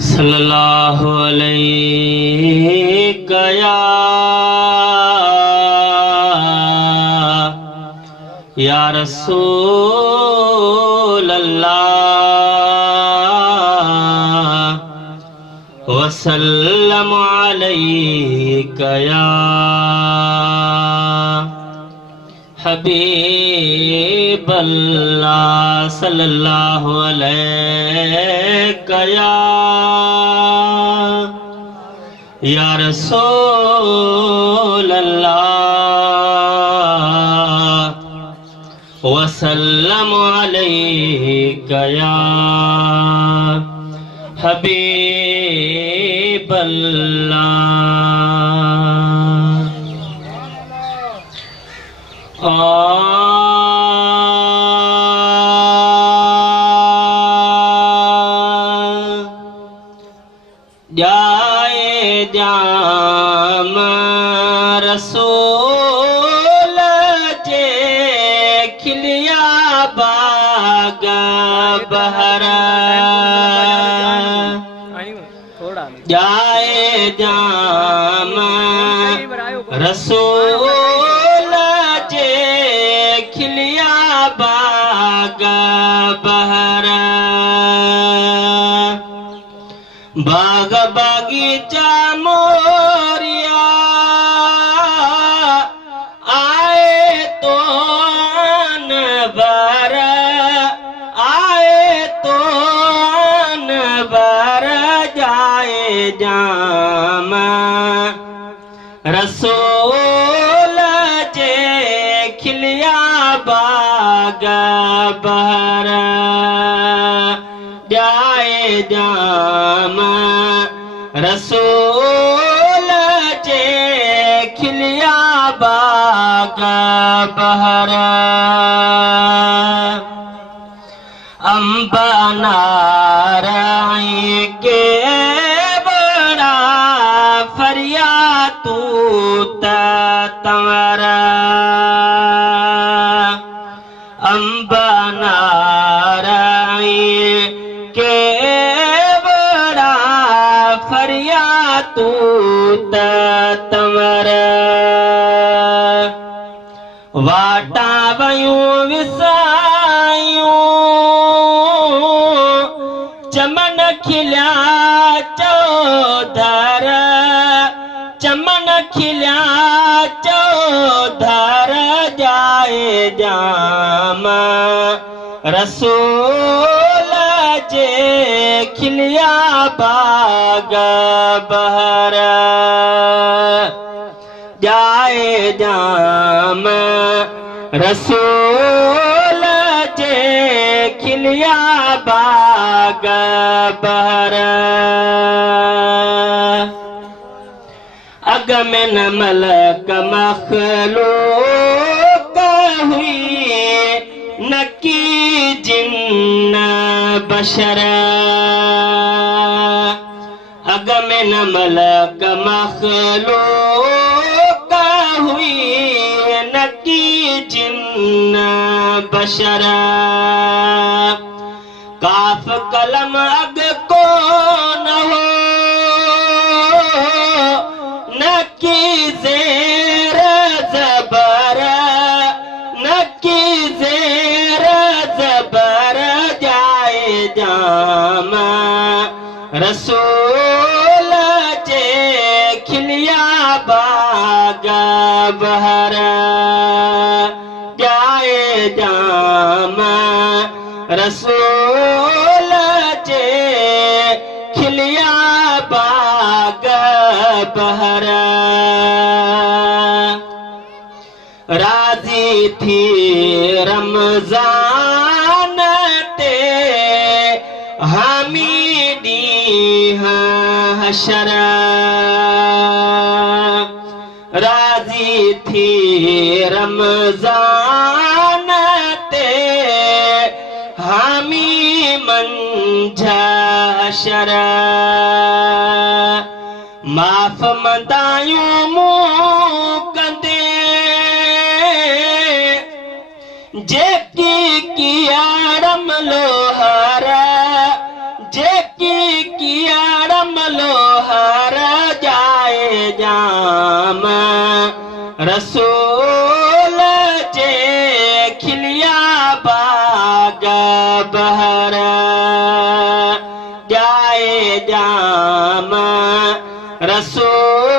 सल्लल्लाहु अलैहि या रसूल अल्लाह वसल्लम अलैका या हबीब अल्लाह सल्लल्लाहु अलैका या रसूल अल्लाह वसल्लम अलैका या हबीब अल्लाह। जाए जाम रसूल जे खिलिया बाग बहरा जाए जाम रसूल जे खिलिया बाग बहरा बाग बगीचा मोरिया आए तो अनबर जाए जाम रसूल जे खिलिया बाग बहरा जाए जाम रसूल जे खिलिया बाग बहरा अम्बनाराई के बड़ा फरिया तू तंवरा अम्बनाराई के बड़ा फरिया तू तंवरा वाटा वयूं विसायूं चमन खिलिया चौधर चमन खिलिया चौधर जाए जाम रसूल जे खिलिया बाग बहरा जाए जाम रसूल जे खिलिया बाग बहरा अग में न मलक मखलूक हुई न की जिन्न बशर अग में न मलक मखलूक हुई न की जिन्न बशर काफ कलम अग को न हो न की ज़ेर ज़बर न की ज़ेर ज़बर जाए जाम रसूल जे खिलिया बाग बहरा जाए जाम रसूल जे खिलिया बाग बहरा राजी थी रमजान ते हमीदी हशरा राजी थी रमजान ते हामी मंझा शरा माफ मदायूं मुँह कंदे जेकी किया रमलो हरा जेकी किया जाम रसूल जे खिलिया बाग बहर जाए जाम रसूल